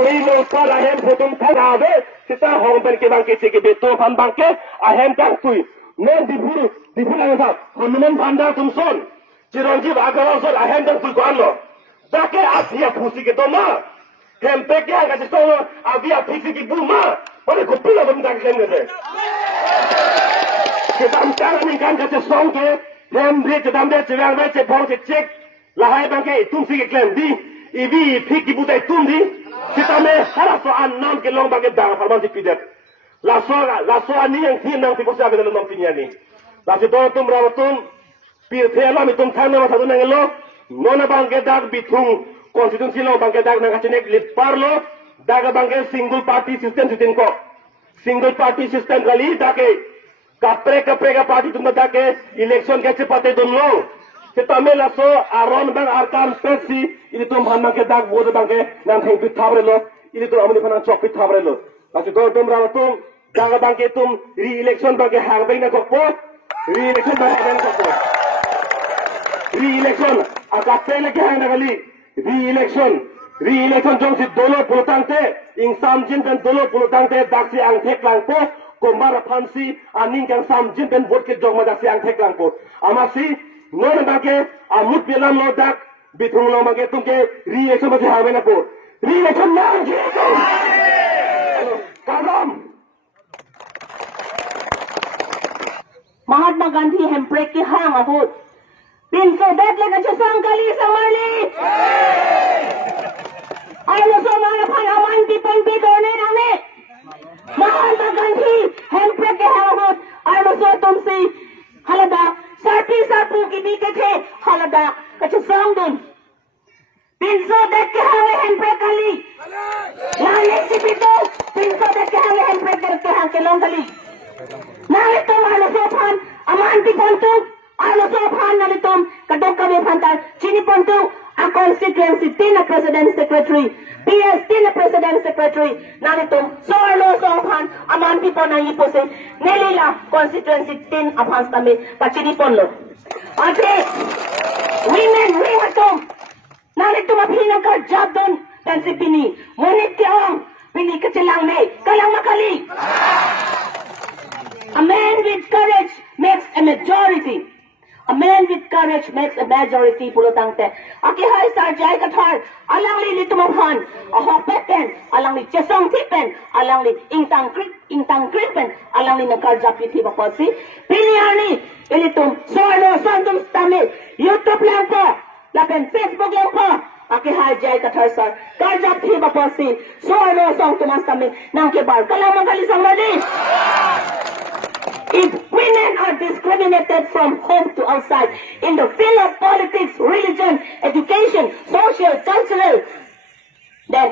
Rino para hem photum thangave sita hong ben ke bang ke che ke beto phan bang ke ahem tang tui men diburu lang sa Hanuman Bhanda tum son Chiranjeev Agarwal son ahem tang tui ko anlo dake asia phusi ke doma hem pe ke ga sto avia phisi ki buma ore kopila bam dang kem ne ke dam tang ni kan ga song ke hem re che dam de che wang che phong che chek lahai bang ke tum si ke klem di ibi phiki budai tum di kita me harap soal nam ke long bagi dah farman dipidat. Laso ani yang tin nang tipu siapa dalam nom tinya ni. Lasi to tum rawatum pir thela mi tum thana masa tunang lo nona bangke dak bitung konstitusi lo bangke dak nang achenek lit parlo daga bangke single party system sitin ko. Single party system kali dake kapre ka party tum dake election ke cepate dum lo. Kita me laso aron bang arkan pesi ini tum hanang ke dak bodo bangke nang theng pit thabre lo ini tum amni phanan chok pit thabre lo lasi to tum rawatum daga bangke tum re-election bangke hang bai na ko re-election bangke hang na ko re-election akapele ke hang na gali re-election jong si dolo pulutangte ing samjin kan dolo pulutangte daksi ang thek lang po kombar phansi aning kan samjin kan vote ke jong ma daksi ang thek lang po amasi non bangke amut belam lo dak bithung lo bangke tumke re-election bangke hang bai na po re-election nang ji kadam Mahatma Gandhi hempret ki hang ahut. Pinso dat lega chasang kali samarli. Ayo somara panaman tipon pitone nane. Mahatma Gandhi hempret ki hang ahut. Ayo so tumsi halada sarpu ki dike the halada kachasang dun. Pinso dat ki hang hempret kali. Lale sipito pinso dat ki hang hempret ke hang kelong kali. Nalitom alusophan amanti pontung alusophan nalitom kadok kami pantar chini pontung a constituency tina president secretary PS tina president secretary nalitom so alusophan amanti ponang ipose nelila constituency tin apans kami pachini ponlo ate women ringatom nalitom aphinang ka job don tansi pini munit tiang pini kachilang me kalang makali. A man with courage makes a majority. A man with courage makes a majority. Pulutangte. Aki hai sarjay kathar. Alang li litumaphan. Ahopepen. Alang li chesong tipen. Alang li intang kripen. Alang li nakarja piti bakosi. Piliani. Ilitum. Sorno sandum stame. YouTube lang po. Lapen Facebook lang po. Aki hai jay kathar sar. Karja piti bakosi. Sorno song tumas kami. Nang kebar. Kalamang kalisang mali. If women are discriminated from home to outside in the field of politics, religion, education, social, cultural, then